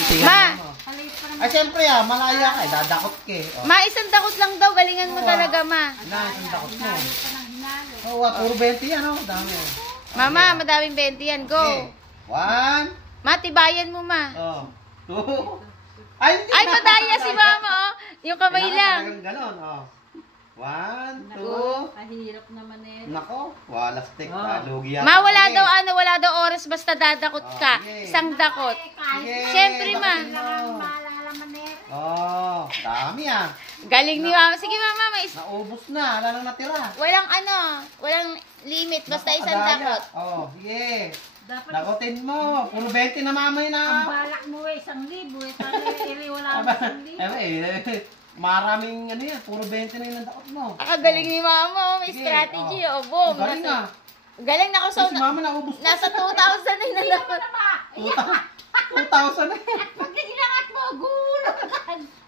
Ma! Ay, siyempre malaya ka, dadakot ka eh. Oh. Ma, isang dakot lang daw. Galingan mo talaga, ma. Isang dakot mo. Oo, puro 20 yan, oh. Dami. Mama, madaming 20 yan. Go. Okay. 1. Ma, tibayan mo, ma. Oh. 2. Ay, hindi Ay, na. madaya si mama, oh. Yung kamay lang. Kailangan ganon, oh. 1, 2. Kahirap naman eh. Nako, wala stick. Lugi yan. Ma, wala daw oras basta dadakot ka. Okay. Isang dakot. Sige, Siyempre, ma. Oh, dami Galing ni mama. Sige, mama, Naubos na, wala nang natira. walang limit. Basta isang Nakadaya. dakot. Oh, sige. Dapat Dakotin mo. Puro 20 na mamay na. ang balak mo eh, 1,000 eh. Sana wala mo 1,000. Maraming ano yan, puro 20 na yung nadakot mo. Galing ni mama, oh. May Sige, strategy, oh. Boom. Galing Galing na ako sa... Si mama naubos na. Nasa 2,000 na yung nadakot. 2,000 na yan. Pag nilangat mo, gulo ka.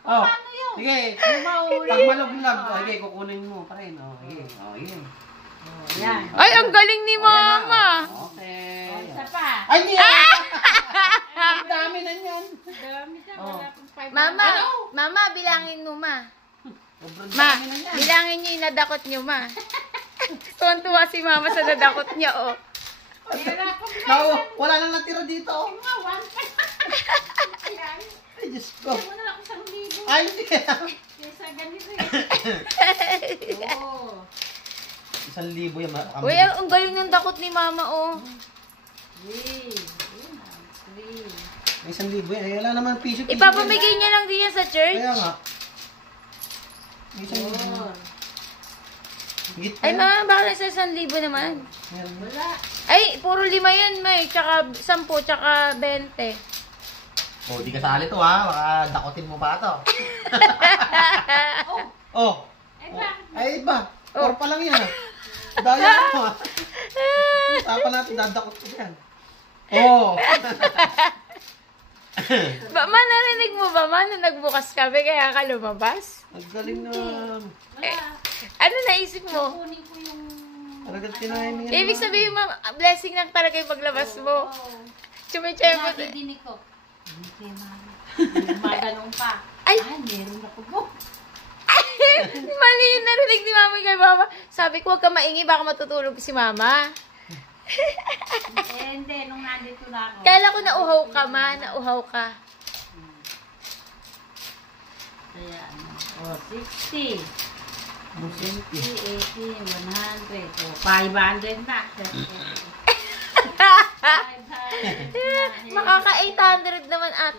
Oh, Paano yun? sige. Mahuli. Pag maluglag, sige, kukunin mo pa rin. Oh, sige. Oh, sige. Yan. Ay, ang galing ni mama. Okay. Isa pa. Ay, hindi yan. Ang dami na yan. Dami na, wala pang 5. Mama, bilangin mo, ma. Sobrang Ma, dami na yan. bilangin niyo yung nadakot niyo, ma. Tuwan-tuwa si mama sa nadakot niya, oh. Naku, wala nang natira dito. Oh. Nga, 1 pa. Ayan. Ay, Diyos ko. Wala na ako 1,000. Ay, hindi. Kesa ganito eh. Oo. 1,000 yan. Uy, ang galing ng dakot ni mama, oh. 3. May 1,000 yan. Ay, wala naman piso. Ipapamigay niya lang din yan sa church. Kaya nga. May 1,000. Higit pa Ay, yan. ma, baka nasa 1,000 naman. Meron. Wala. Ay, puro 5 yan, may. Tsaka 10, tsaka 20. Oh, di ka sali to ha. Baka dakotin mo pa to. Oh. Ay, bakit? Ay, iba. Or pa lang yan ha. Daya mo ha. Usapan natin, dadakot ko yan. Oh. Ma, narinig mo ba, ma, na nagbukas kami kaya ka lumabas? Ang galing na. Ano naisip mo? Kunin ko yung... Talagang tinahimingan. Ibig sabihin, ma, blessing lang talaga yung paglabas mo. Chumichay mo. Nakidinig ko. Hindi kayo maganon pa. Ay! Meron ako po. Mali yung narinig ni mama kay mama. Sabi ko, huwag ka maingay, baka matutulog si mama. Hindi, nung nandito na ako. Kala ko nauhaw ka, ma. Nauhaw ka. Kaya ano. 60. 60, 80, 100. 500 na. 500 na. Makaka-800 naman ate.